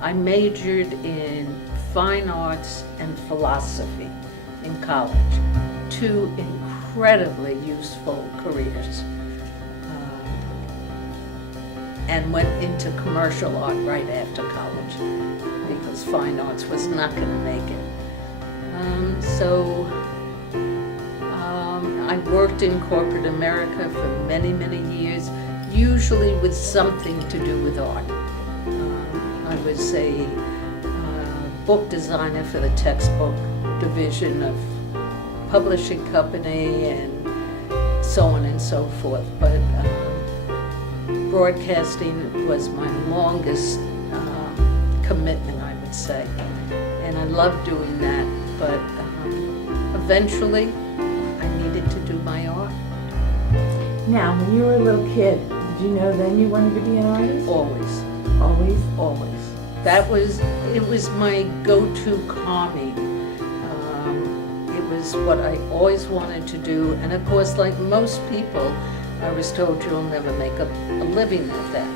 I majored in fine arts and philosophy in college, two incredibly useful careers, and went into commercial art right after college because fine arts was not going to make it. I worked in corporate America for many, many years, usually with something to do with art. I was a book designer for the textbook division of publishing company and so on and so forth. But broadcasting was my longest commitment, I would say. And I loved doing that, but eventually I needed to do my art. Now, when you were a little kid, did you know then you wanted to be an artist? Always. Always? Always. It was my go-to calming. It was what I always wanted to do. And of course, like most people, I was told you'll never make a living at that.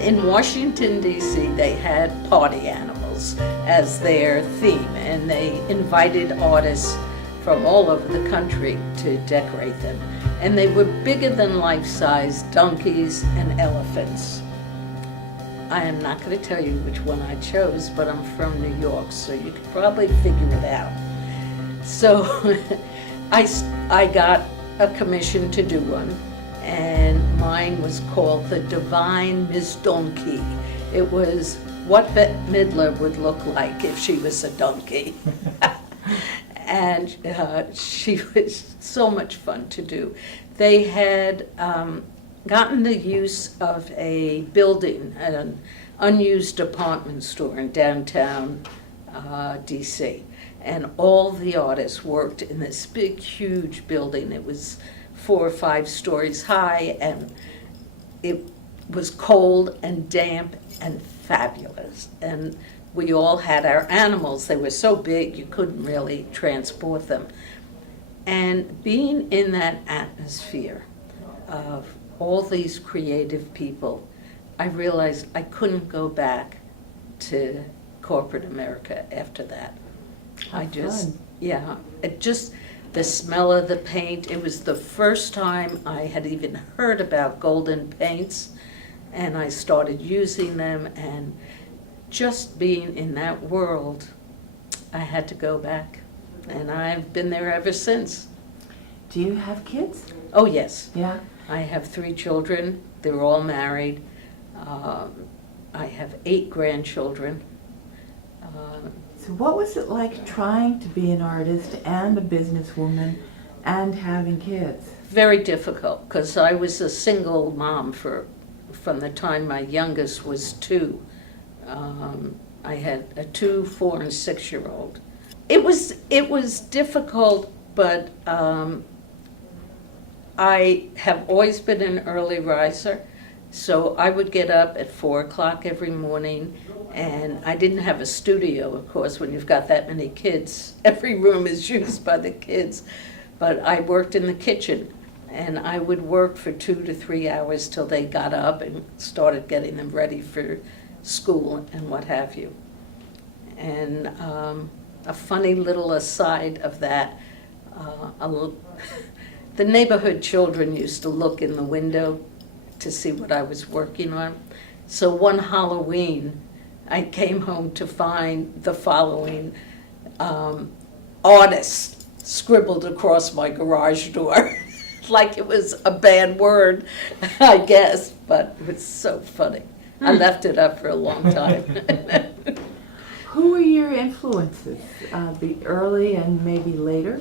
In Washington, D.C., they had party animals as their theme, and they invited artists from all over the country to decorate them. And they were bigger than life-size donkeys and elephants. I am not going to tell you which one I chose, but I'm from New York, so you could probably figure it out. So I got a commission to do one, and mine was called The Divine Miss Donkey. It was what Bette Midler would look like if she was a donkey. And she was so much fun to do. They had gotten the use of a building at an unused department store in downtown DC. And all the artists worked in this big, huge building. It was 4 or 5 stories high, and it was cold and damp and fabulous. And we all had our animals. They were so big you couldn't really transport them. And being in that atmosphere of all these creative people, I realized I couldn't go back to corporate America after that. The smell of the paint, it was the first time I had even heard about golden paints, and I started using them, and just being in that world, I had to go back, and I've been there ever since. Do you have kids? Oh, yes. Yeah? I have 3 children. They're all married. I have 8 grandchildren. So what was it like trying to be an artist and a businesswoman and having kids? Very difficult, because I was a single mom from the time my youngest was 2. I had a 2, 4, and 6-year-old. It was difficult, but I have always been an early riser, so I would get up at 4 o'clock every morning, and I didn't have a studio, of course. When you've got that many kids, every room is used by the kids. But I worked in the kitchen, and I would work for 2 to 3 hours till they got up and started getting them ready for school and what have you. And a funny little aside of that, the neighborhood children used to look in the window to see what I was working on. So one Halloween, I came home to find the following artists scribbled across my garage door. Like it was a bad word, I guess, but it was so funny. I left it up for a long time. Who were your influences, the early and maybe later?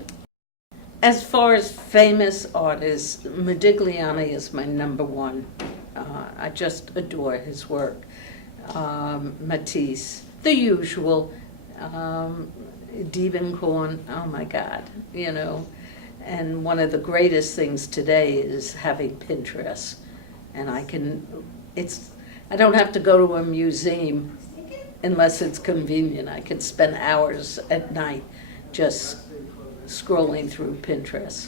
As far as famous artists, Modigliani is my number 1. I just adore his work. Matisse, the usual, Diebenkorn, oh my God, you know. And one of the greatest things today is having Pinterest. And I don't have to go to a museum unless it's convenient. I can spend hours at night just scrolling through Pinterest.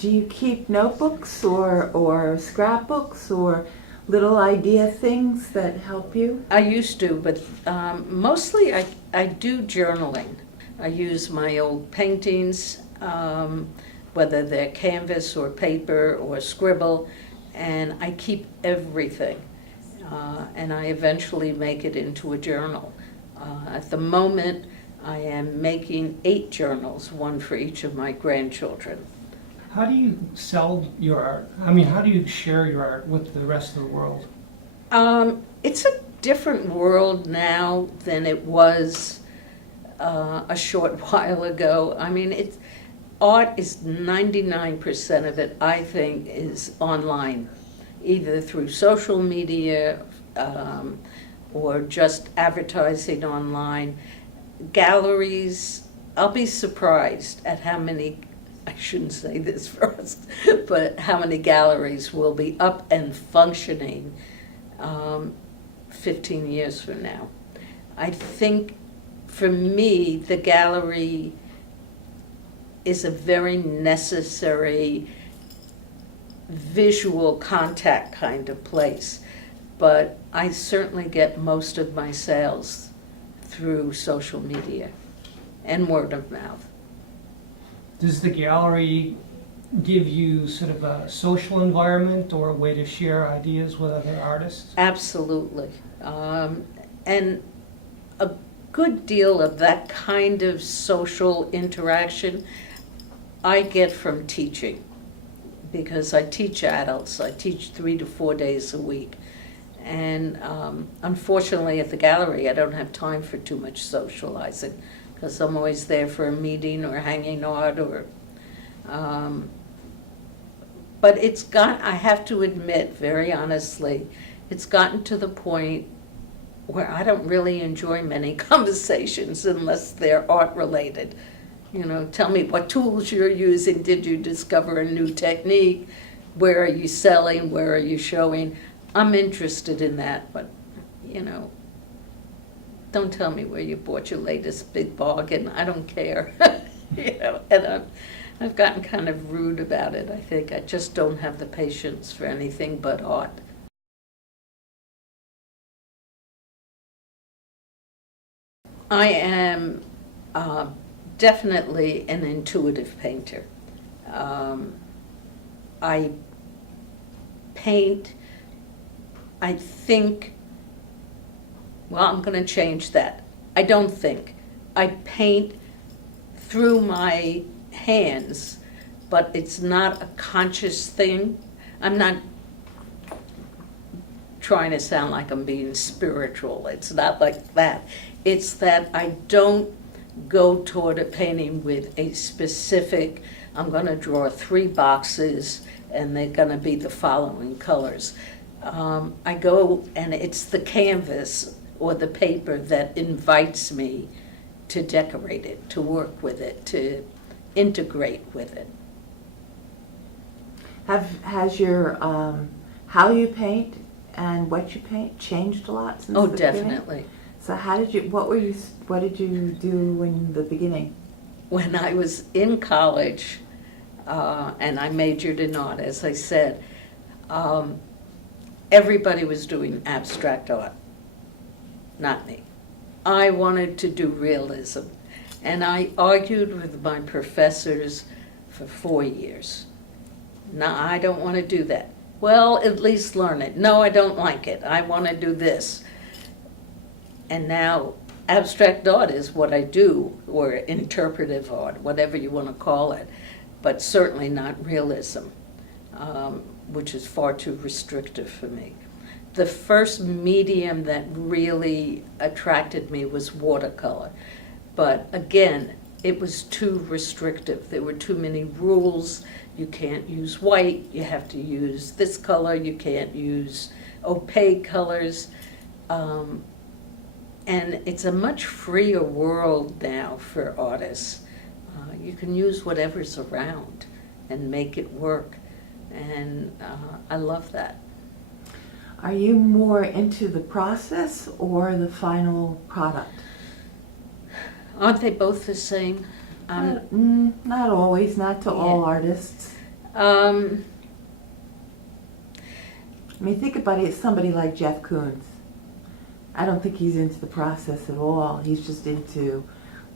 Do you keep notebooks or scrapbooks or little idea things that help you? I used to, but mostly I do journaling. I use my old paintings, whether they're canvas or paper or scribble, and I keep everything. And I eventually make it into a journal. At the moment, I am making 8 journals, one for each of my grandchildren. How do you sell your art? I mean, how do you share your art with the rest of the world? It's a different world now than it was a short while ago. I mean, art is 99% of it, I think, is online, either through social media or just advertising online. Galleries, I'll be surprised at how many, I shouldn't say this first, but how many galleries will be up and functioning 15 years from now. I think for me, the gallery is a very necessary visual contact kind of place, but I certainly get most of my sales through social media and word of mouth. Does the gallery give you sort of a social environment or a way to share ideas with other artists? Absolutely. And a good deal of that kind of social interaction I get from teaching, because I teach adults. I teach 3 to 4 days a week. And unfortunately at the gallery I don't have time for too much socializing, because I'm always there for a meeting or hanging art or but I have to admit very honestly, it's gotten to the point where I don't really enjoy many conversations unless they're art related. You know, tell me what tools you're using, did you discover a new technique, where are you selling, where are you showing? I'm interested in that, but you know, don't tell me where you bought your latest big bargain. I don't care. You know, and I've gotten kind of rude about it. I think I just don't have the patience for anything but art. I am definitely an intuitive painter. I paint, I think, well, I'm going to change that. I don't think. I paint through my hands, but it's not a conscious thing. I'm not trying to sound like I'm being spiritual. It's not like that. It's that I don't go toward a painting with a specific, I'm going to draw 3 boxes and they're going to be the following colors. I go and it's the canvas or the paper that invites me to decorate it, to work with it, to integrate with it. Has your how you paint and what you paint changed a lot since Oh, the beginning? definitely. So what did you do in the beginning? When I was in college, and I majored in art, as I said, everybody was doing abstract art, not me. I wanted to do realism, and I argued with my professors for 4 years. No, I don't want to do that. Well, at least learn it. No, I don't like it. I want to do this. And now abstract art is what I do, or interpretive art, whatever you want to call it, but certainly not realism, which is far too restrictive for me. The first medium that really attracted me was watercolor, but again, it was too restrictive. There were too many rules. You can't use white, you have to use this color, you can't use opaque colors. And it's a much freer world now for artists. You can use whatever's around and make it work. And I love that. Are you more into the process or the final product? Aren't they both the same? Not always, not to all artists. Um, I mean, think about it, somebody like Jeff Koons. I don't think he's into the process at all. He's just into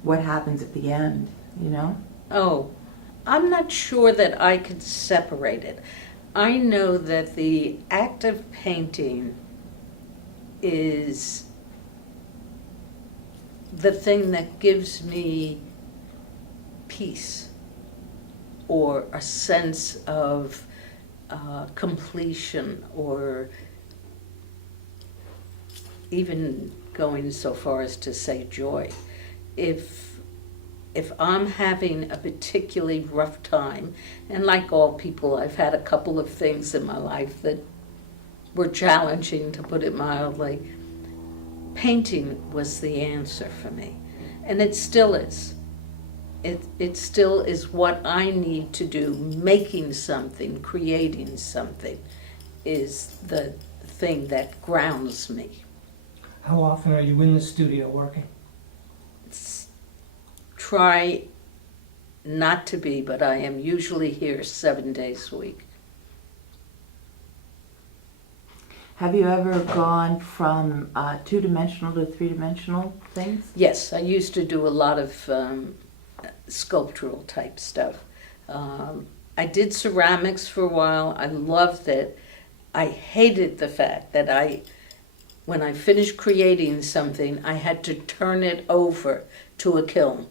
what happens at the end, you know? oh, I'm not sure that I could separate it. I know that the act of painting is the thing that gives me peace or a sense of completion, or even going so far as to say joy. If I'm having a particularly rough time, and like all people, I've had a couple of things in my life that were challenging, to put it mildly, painting was the answer for me. And it still is. It still is what I need to do. Making something, creating something is the thing that grounds me. How often are you in the studio working? Try not to be, but I am usually here 7 days a week. Have you ever gone from two-dimensional to three-dimensional things? Yes, I used to do a lot of sculptural type stuff. I did ceramics for a while. I loved it. I hated the fact that when I finished creating something, I had to turn it over to a kiln,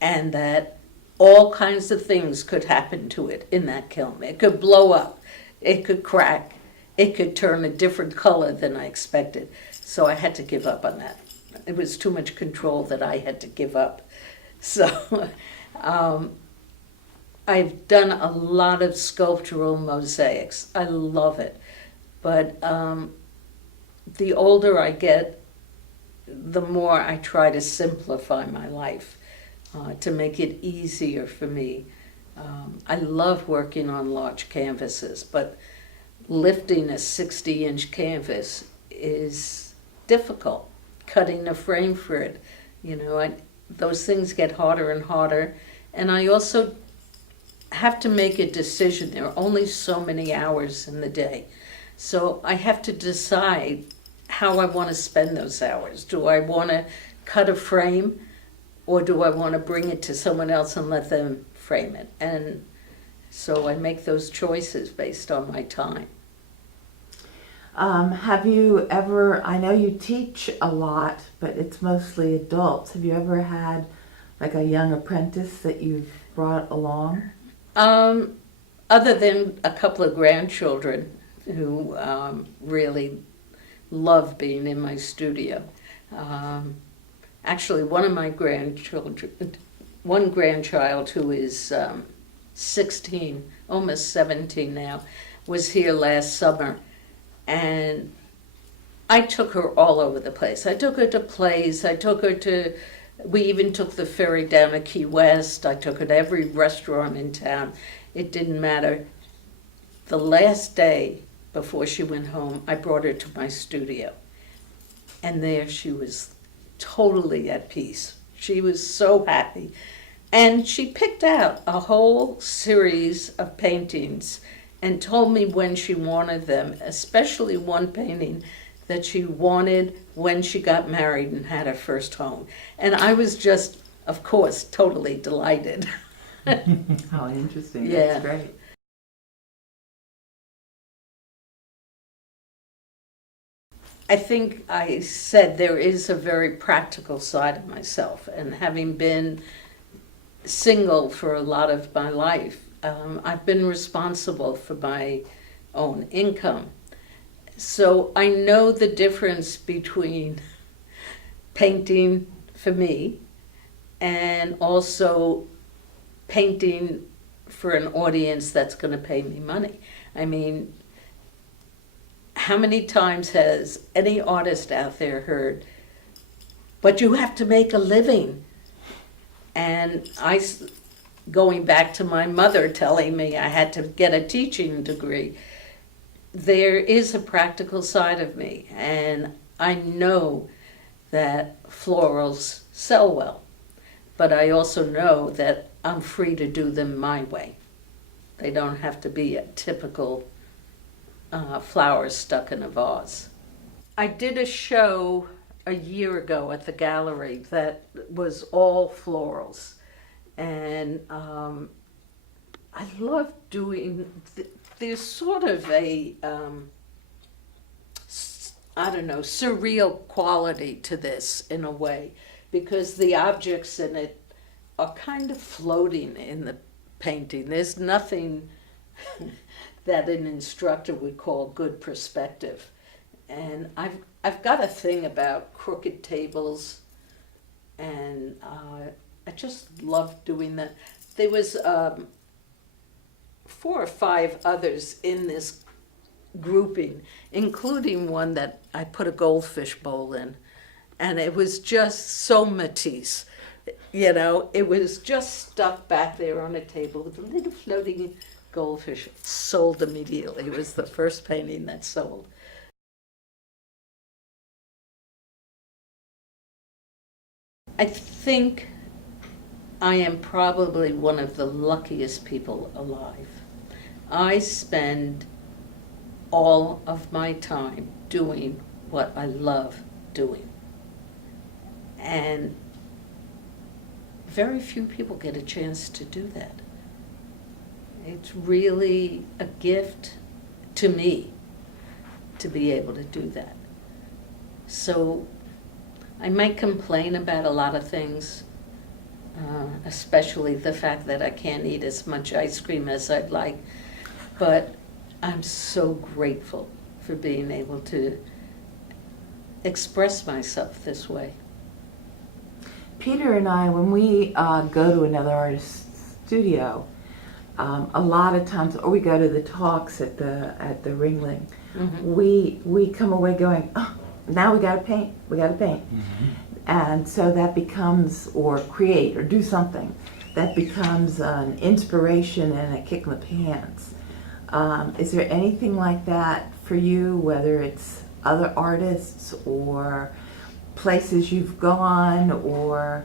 and that all kinds of things could happen to it in that kiln. It could blow up, it could crack, it could turn a different color than I expected. So I had to give up on that. It was too much control that I had to give up. So I've done a lot of sculptural mosaics. I love it. But the older I get, the more I try to simplify my life to make it easier for me. I love working on large canvases, but lifting a 60-inch canvas is difficult. Cutting a frame for it, those things get harder and harder. And I also have to make a decision. There are only so many hours in the day. So I have to decide how I want to spend those hours. Do I want to cut a frame, or do I want to bring it to someone else and let them frame it? And so I make those choices based on my time. Have you ever, I know you teach a lot, but it's mostly adults. Have you ever had like a young apprentice that you've brought along? Other than a couple of grandchildren who really love being in my studio. Actually, one grandchild who is 16, almost 17 now, was here last summer. And I took her all over the place. I took her to plays. We even took the ferry down to Key West. I took her to every restaurant in town. It didn't matter. The last day before she went home, I brought her to my studio. And there she was totally at peace. She was so happy. And she picked out a whole series of paintings and told me when she wanted them, especially one painting that she wanted when she got married and had her first home. And I was just, of course, totally delighted. How interesting. Yeah. That's great. I think I said there is a very practical side of myself, and having been single for a lot of my life, I've been responsible for my own income. So I know the difference between painting for me and also painting for an audience that's going to pay me money. I mean, how many times has any artist out there heard, but you have to make a living? And going back to my mother telling me I had to get a teaching degree, there is a practical side of me, and I know that florals sell well, but I also know that I'm free to do them my way. They don't have to be a typical flowers stuck in a vase. I did a show a year ago at the gallery that was all florals, and I love doing. There's sort of a I don't know, surreal quality to this in a way, because the objects in it are kind of floating in the painting. There's nothing that an instructor would call good perspective. And I've got a thing about crooked tables, and I just love doing that. There was 4 or 5 others in this grouping, including one that I put a goldfish bowl in, and it was just so Matisse. You know, it was just stuck back there on a table with a little floating goldfish. Sold immediately. It was the first painting that sold. I think I am probably one of the luckiest people alive. I spend all of my time doing what I love doing. And very few people get a chance to do that. It's really a gift to me to be able to do that. So I might complain about a lot of things, especially the fact that I can't eat as much ice cream as I'd like, but I'm so grateful for being able to express myself this way. Peter and I, when we go to another artist's studio, a lot of times, or we go to the talks at the Ringling, we come away going, oh, now we gotta paint, and so that becomes, or create, or do something, that becomes an inspiration and a kick in the pants. Is there anything like that for you, whether it's other artists or places you've gone, or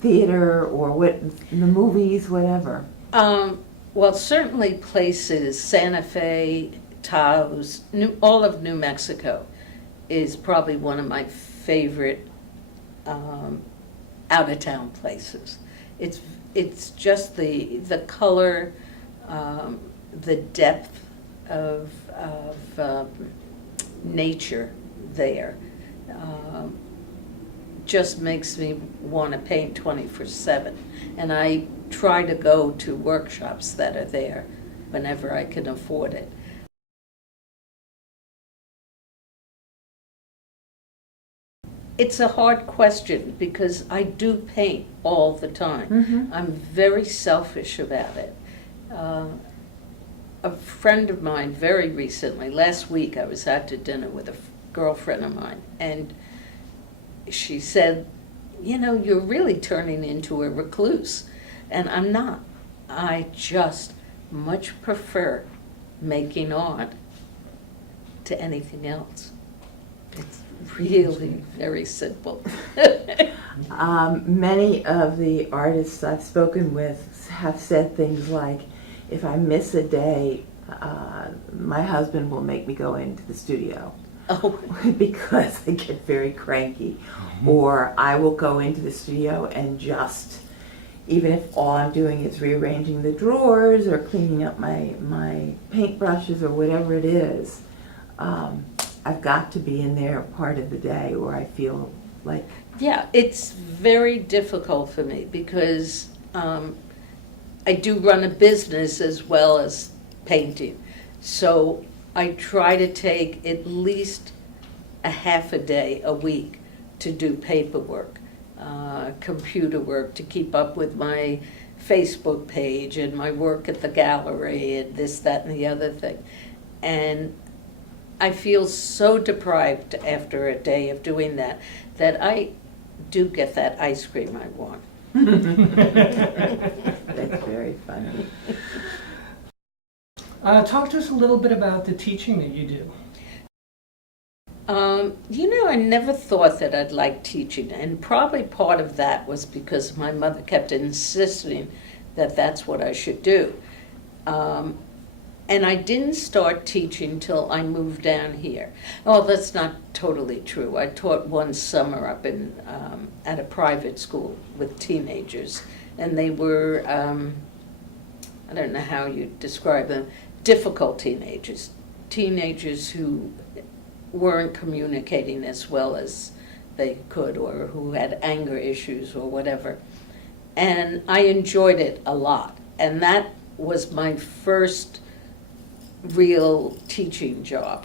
theater, or what, the movies, whatever? Well, certainly places, Santa Fe, Taos, all of New Mexico is probably one of my favorite out-of-town places. It's just the color, the depth of nature there just makes me want to paint 24/7. And I try to go to workshops that are there whenever I can afford it. It's a hard question because I do paint all the time. I'm very selfish about it. A friend of mine very recently, last week, I was out to dinner with a girlfriend of mine, and she said, you know, you're really turning into a recluse. And I'm not. I just much prefer making art to anything else. It's really very simple. Many of the artists I've spoken with have said things like, if I miss a day, my husband will make me go into the studio. Oh. Because I get very cranky. Or I will go into the studio and just, even if all I'm doing is rearranging the drawers or cleaning up my paintbrushes or whatever it is, I've got to be in there part of the day, or I feel like... Yeah, it's very difficult for me because I do run a business as well as painting. So I try to take at least a half a day a week to do paperwork, computer work, to keep up with my Facebook page and my work at the gallery and this, that, and the other thing. And I feel so deprived after a day of doing that, that I do get that ice cream I want. That's very funny. Talk to us a little bit about the teaching that you do. You know, I never thought that I'd like teaching, and probably part of that was because my mother kept insisting that that's what I should do. And I didn't start teaching till I moved down here. Oh, that's not totally true. I taught one summer up in at a private school with teenagers, and they were I don't know how you describe them, difficult teenagers, teenagers who weren't communicating as well as they could, or who had anger issues or whatever. And I enjoyed it a lot, and that was my first real teaching job.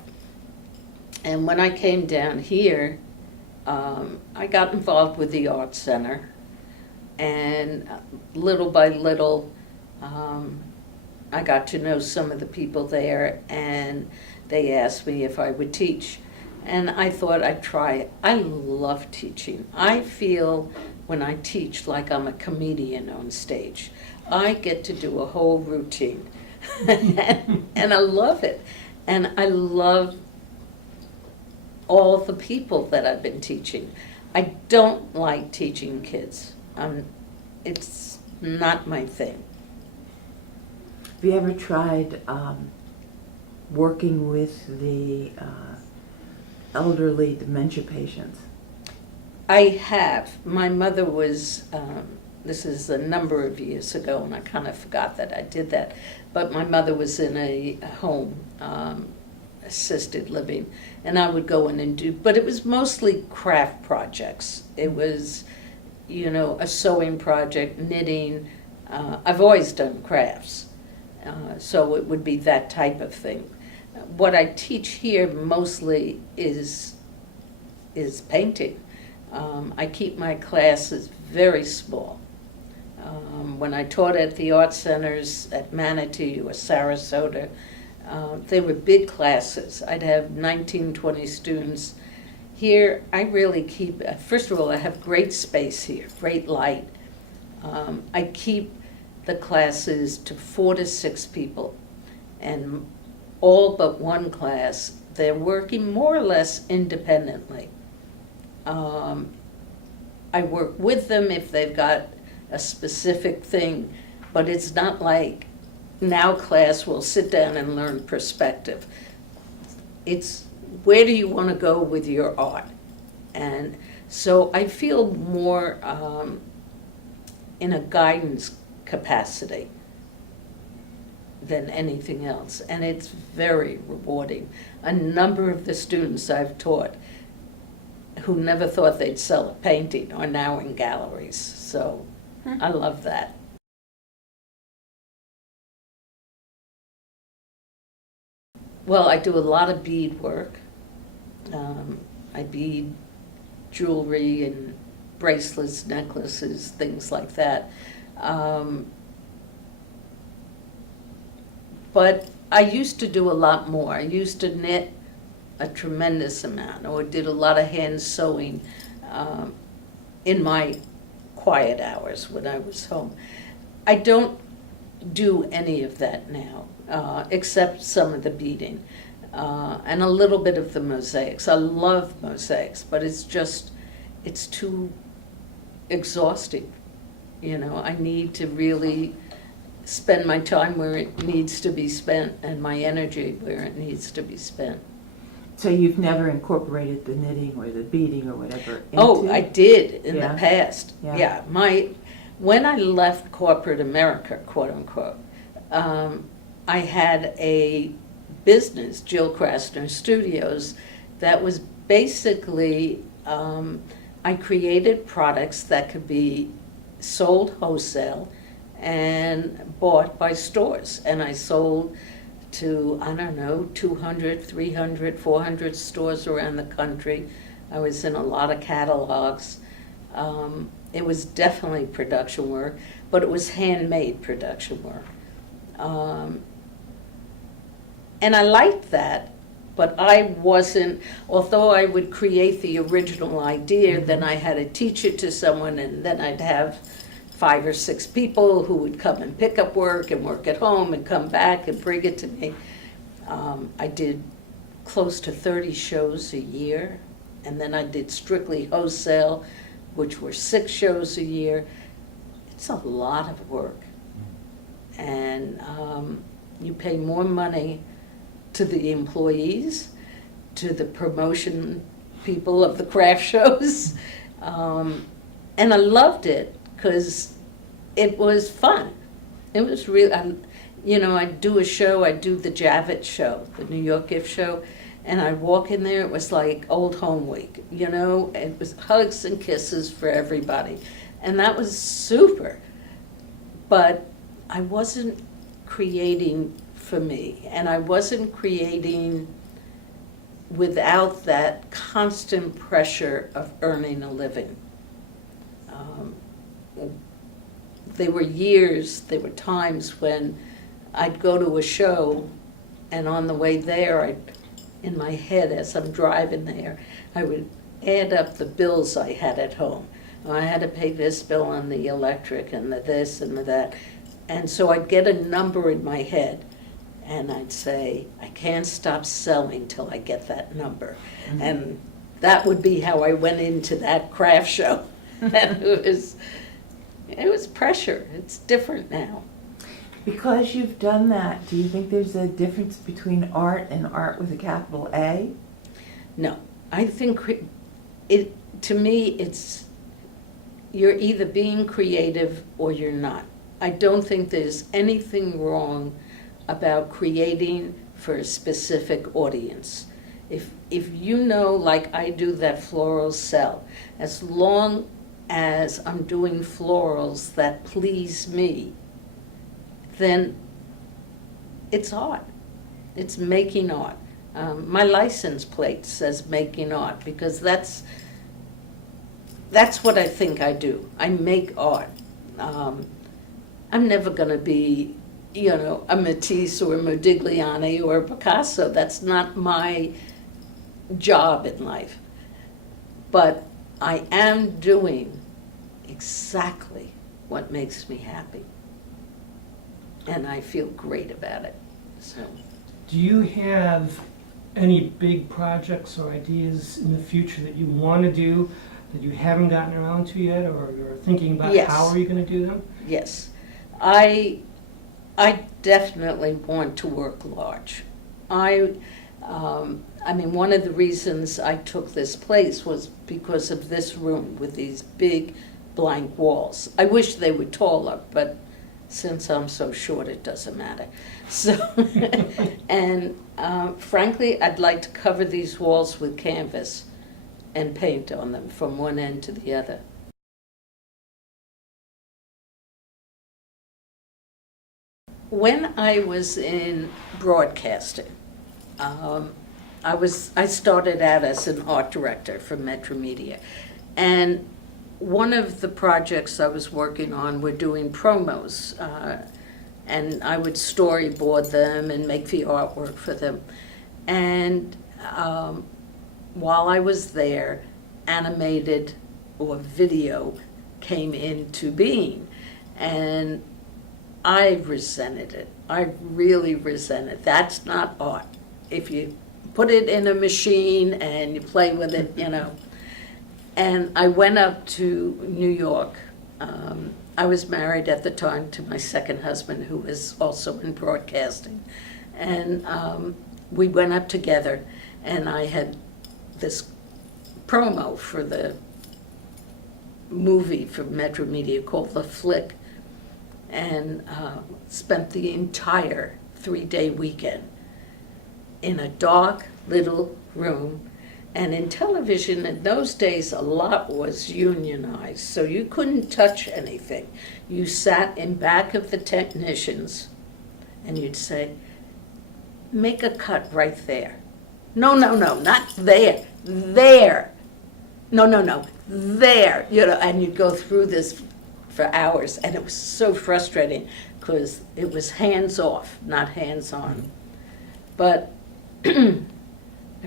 And when I came down here, I got involved with the Art Center, and little by little, I got to know some of the people there, and they asked me if I would teach. And I thought I'd try it. I love teaching. I feel when I teach like I'm a comedian on stage. I get to do a whole routine. And I love it. And I love all the people that I've been teaching. I don't like teaching kids. It's not my thing. Have you ever tried working with the elderly dementia patients? I have. My mother was, this is a number of years ago, and I kind of forgot that I did that, but my mother was in a home, assisted living, and I would go in and do, but it was mostly craft projects. It was, a sewing project, knitting. I've always done crafts, so it would be that type of thing. What I teach here mostly is painting. I keep my classes very small. When I taught at the art centers at Manatee or Sarasota, they were big classes. I'd have 19, 20 students. Here, I really keep, first of all, I have great space here, great light. I keep the classes to 4 to 6 people, and all but one class, they're working more or less independently. I work with them if they've got a specific thing, but it's not like now class will sit down and learn perspective. It's where do you want to go with your art? And so I feel more in a guidance capacity than anything else, and it's very rewarding. A number of the students I've taught who never thought they'd sell a painting are now in galleries, so I love that. Well, I do a lot of bead work. I bead jewelry and bracelets, necklaces, things like that. But I used to do a lot more. I used to knit a tremendous amount, or did a lot of hand sewing in my quiet hours when I was home. I don't do any of that now, except some of the beading and a little bit of the mosaics. I love mosaics, but it's too exhausting. I need to really spend my time where it needs to be spent and my energy where it needs to be spent. So you've never incorporated the knitting or the beading or whatever into? Oh, I did in Yeah. the past. Yeah. When I left corporate America, quote unquote, I had a business, Jill Krasner Studios, that was basically, I created products that could be sold wholesale and bought by stores. And I sold to, 200, 300, 400 stores around the country. I was in a lot of catalogs. It was definitely production work, but it was handmade production work. And I liked that, but I wasn't, although I would create the original idea, then I had to teach it to someone, and then I'd have 5 or 6 people who would come and pick up work and work at home and come back and bring it to me. I did close to 30 shows a year, and then I did strictly wholesale, which were 6 shows a year. It's a lot of work. And You pay more money to the employees, to the promotion people of the craft shows. And I loved it because it was fun. It was real. I'd do a show, I'd do the Javits show, the New York gift show, and I'd walk in there, it was like old home week, it was hugs and kisses for everybody. And that was super. But I wasn't creating for me, and I wasn't creating without that constant pressure of earning a living. There were times when I'd go to a show, and on the way there, in my head as I'm driving there, I would add up the bills I had at home. Oh, I had to pay this bill on the electric and the this and the that. And so I'd get a number in my head, and I'd say, I can't stop selling till I get that number. Mm-hmm. And that would be how I went into that craft show. And it was pressure. It's different now. Because you've done that, do you think there's a difference between art and art with a capital A? No. I think to me, it's you're either being creative or you're not. I don't think there's anything wrong about creating for a specific audience. If like I do that floral cell, as long as I'm doing florals that please me, then it's art. It's making art. My license plate says making art because that's what I think I do. I make art. I'm never going to be, a Matisse or a Modigliani or a Picasso. That's not my job in life. But I am doing exactly what makes me happy. And I feel great about it. So, do you have any big projects or ideas in the future that you want to do that you haven't gotten around to yet, or you're thinking about? Yes. How are you going to do them? Yes. I definitely want to work large. One of the reasons I took this place was because of this room with these big blank walls. I wish they were taller, but since I'm so short, it doesn't matter. So, and frankly, I'd like to cover these walls with canvas and paint on them from one end to the other. When I was in broadcasting, I started out as an art director for Metro Media, and one of the projects I was working on were doing promos, and I would storyboard them and make the artwork for them. And while I was there, animated or video came into being, and I resented it. I really resent it. That's not art. If you put it in a machine and you play with it, And I went up to New York. I was married at the time to my second husband, who was also in broadcasting. And we went up together, and I had this promo for the movie from Metro Media called The Flick, and spent the entire 3-day weekend in a dark little room. And in television in those days, a lot was unionized, so you couldn't touch anything. You sat in back of the technicians, and you'd say, make a cut right there. No, not there. There. No, there. And you'd go through this for hours, and it was so frustrating because it was hands off, not hands on. But I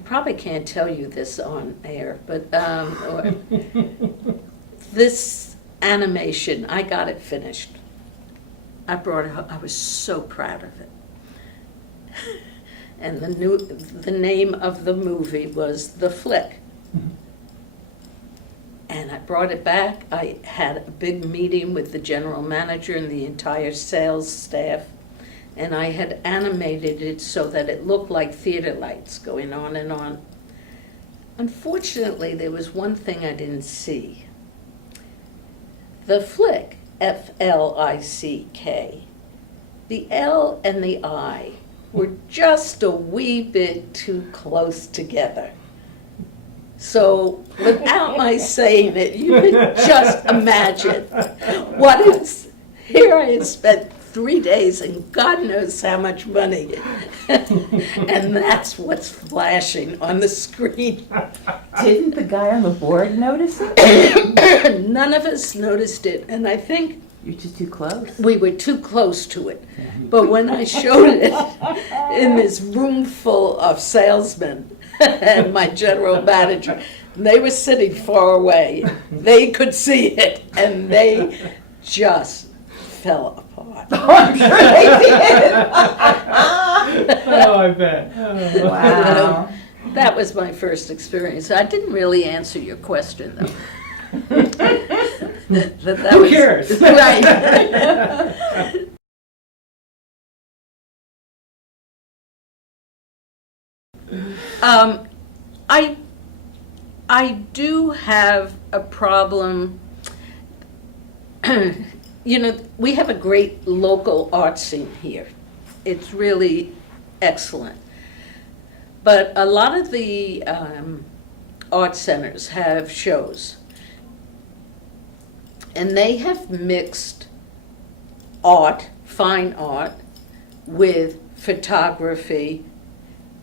probably can't tell you this on air, but this animation, I got it finished. I brought it home. I was so proud of it. And the name of the movie was The Flick. And I brought it back. I had a big meeting with the general manager and the entire sales staff. and I had animated it so that it looked like theater lights going on and on. Unfortunately, there was one thing I didn't see. The flick, F-L-I-C-K, the L and the I were just a wee bit too close together. So without my saying it, you could just imagine what it's, here I had spent 3 days and God knows how much money. And that's what's flashing on the screen. Didn't the guy on the board notice it? None of us noticed it, and I think You're just too close. we were too close to it. But when I showed it in this room full of salesmen and my general manager, they were sitting far away. They could see it, and they just fell apart. I'm sure they did. Oh, I bet. Oh. Wow. That was my first experience. I didn't really answer your question, though. That Who was- cares? Right. I do have a problem. You know, we have a great local art scene here. It's really excellent. But a lot of the art centers have shows. And they have mixed art, fine art, with photography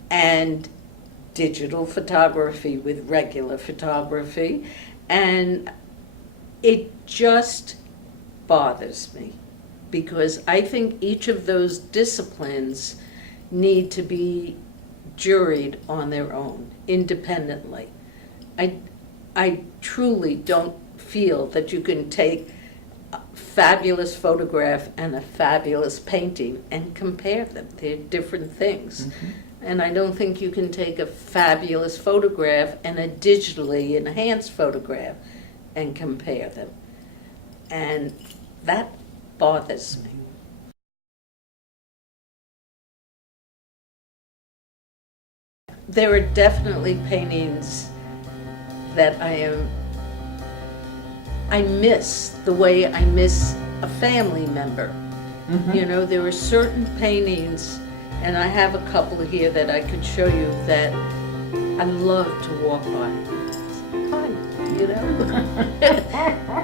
and digital photography with regular photography. And it just bothers me because I think each of those disciplines need to be juried on their own, independently. I truly don't feel that you can take a fabulous photograph and a fabulous painting and compare them. They're different things. Mm-hmm. And I don't think you can take a fabulous photograph and a digitally enhanced photograph and compare them. And that bothers me. There are definitely paintings that I miss the way I miss a family member. Mhm. You know, there are certain paintings, and I have a couple here that I could show you that I love to walk by. Hi, you know?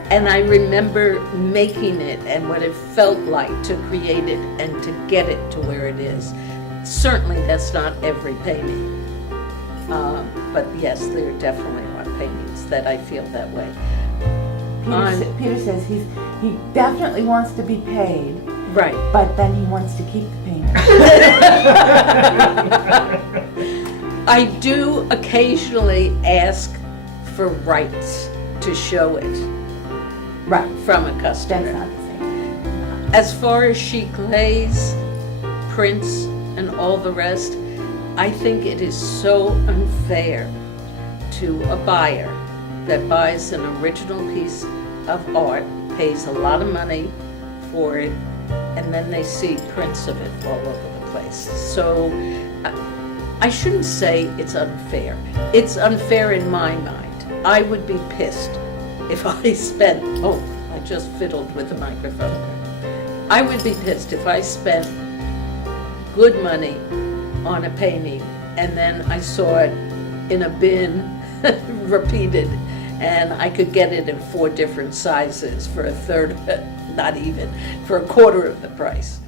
And I remember making it and what it felt like to create it and to get it to where it is. Certainly that's not every painting. But yes, there definitely are paintings that I feel that way. Peter says he definitely wants to be paid, Right. but then he wants to keep the painting. I do occasionally ask for rights to show it Right. from a That's customer. not the same. As far as chic glaze, prints, and all the rest, I think it is so unfair to a buyer that buys an original piece of art, pays a lot of money for it, and then they see prints of it all over the place. So I shouldn't say it's unfair. It's unfair in my mind. I would be pissed if I spent, oh, I just fiddled with the microphone. I would be pissed if I spent good money on a painting and then I saw it in a bin repeated, and I could get it in 4 different sizes for a third, not even, for a quarter of the price.